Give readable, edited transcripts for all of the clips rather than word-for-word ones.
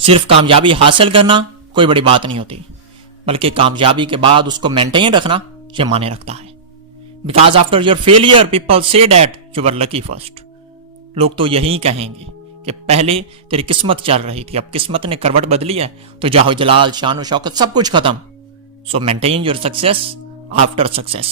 सिर्फ कामयाबी हासिल करना कोई बड़ी बात नहीं होती, बल्कि कामयाबी के बाद उसको मेंटेन रखना यह माने रखता है। Because after your failure people say that you were lucky first. लोग तो यही कहेंगे कि पहले तेरी किस्मत चल रही थी, अब किस्मत ने करवट बदली है तो जाहो जलाल शान शौकत सब कुछ खत्म। सो maintain your success after success.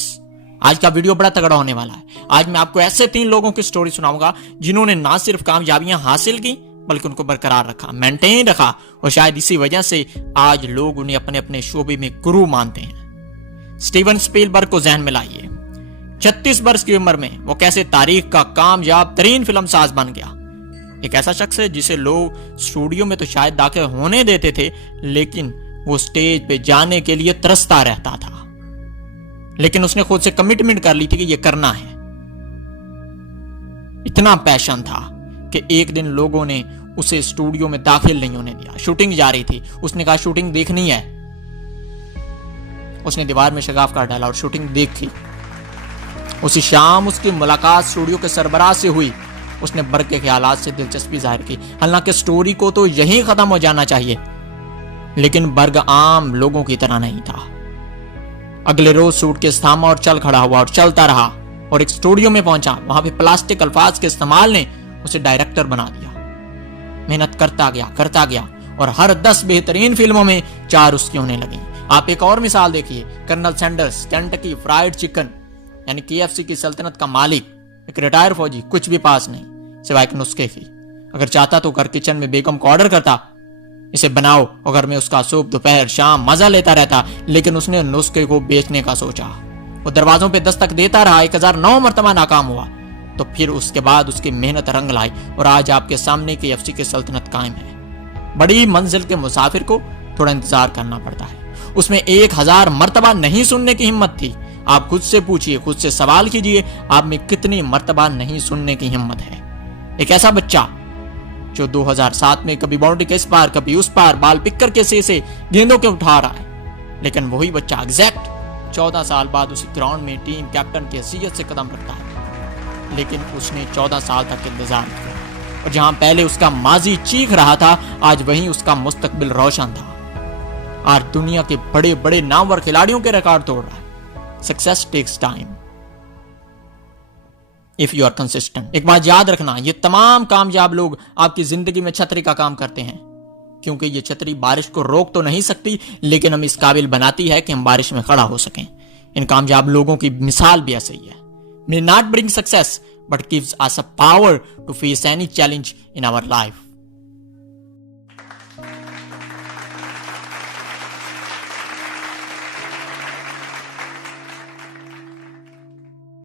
आज का वीडियो बड़ा तगड़ा होने वाला है। आज मैं आपको ऐसे 3 लोगों की स्टोरी सुनाऊंगा जिन्होंने ना सिर्फ कामयाबियां हासिल की बल्कि उनको बरकरार रखा, मेंटेन रखा, और शायद इसी वजह से आज लोग उन्हें अपने अपने शोबे में गुरु मानते हैं। स्टीवन स्पीलबर्ग को ज़हन में लाइए। 36 वर्ष की उम्र में वो कैसे तारीख का कामयाब तरीन फिल्म साज बन गया। एक ऐसा शख्स है जिसे लोग स्टूडियो में तो शायद दाखिल होने देते थे, लेकिन वो स्टेज पे जाने के लिए तरसता रहता था। लेकिन उसने खुद से कमिटमेंट कर ली थी कि ये करना है। इतना पैशन था कि एक दिन लोगों ने उसे स्टूडियो में दाखिल नहीं होने दिया। शूटिंग जा रही थी, उसने कहा शूटिंग देखनी है। उसने दीवार में शगाफ काट डाला और शूटिंग देखी। उसी शाम उसकी मुलाकात स्टूडियो के सरबराह से हुई। उसने बर्ग के ख्यालात से दिलचस्पी जाहिर की। हालांकि स्टोरी को तो यहीं खत्म हो जाना चाहिए, लेकिन बर्ग आम लोगों की तरह नहीं था। अगले रोज सूटकेस थामा और चल खड़ा हुआ और चलता रहा और एक स्टूडियो में पहुंचा। वहां पे प्लास्टिक अल्फाज के इस्तेमाल ने उसे डायरेक्टर बना दिया। मेहनत करता गया और हर 10 बेहतरीन फिल्मों में 4 उसकी होने लगी। आप एक और मिसाल देखिए, Colonel Sanders, Kentucky fried chicken यानी KFC की सल्तनत का मालिक, एक रिटायर फौजी, कुछ भी पास नहीं सिवाय एक नुस्खे की। अगर चाहता तो घर किचन में बेगम को ऑर्डर करता, इसे बनाओ, और घर में उसका सुबह दोपहर शाम मजा लेता रहता। लेकिन उसने नुस्खे को बेचने का सोचा। वो दरवाजों पे दस्तक देता रहा, 1009 मरतबा नाकाम हुआ। तो फिर उसके बाद उसकी मेहनत रंग लाई और आज आपके सामने KFC की सल्तनत कायम है। बड़ी मंजिल के मुसाफिर को थोड़ा इंतजार करना पड़ता है। उसमें 1000 मरतबा नहीं सुनने की हिम्मत थी। आप खुद से पूछिए, खुद से सवाल कीजिए, आप में कितनी मरतबा नहीं सुनने की हिम्मत है। एक ऐसा बच्चा जो 2007 में कभी बाउंड्री के इस पार कभी उस पार बाल पिक्कर के से गेंदों के उठा रहा है, लेकिन वही बच्चा एग्जैक्ट 14 साल बाद उसी ग्राउंड में टीम कैप्टन की हैसियत से कदम रखता है। लेकिन उसने 14 साल तक इंतजार किया, और जहां पहले उसका माजी चीख रहा था, आज वहीं उसका मुस्तकबिल रोशन था। आज दुनिया के बड़े बड़े नामवर खिलाड़ियों के रिकॉर्ड तोड़ रहा है। Success takes time if you are consistent. एक बात याद रखना, ये तमाम कामयाब लोग आपकी जिंदगी में छतरी का काम करते हैं, क्योंकि ये छतरी बारिश को रोक तो नहीं सकती, लेकिन हम इस काबिल बनाती है कि हम बारिश में खड़ा हो सकें। इन कामयाब लोगों की मिसाल भी ऐसे ही है। May not bring success, but gives us a power to face any challenge in our life.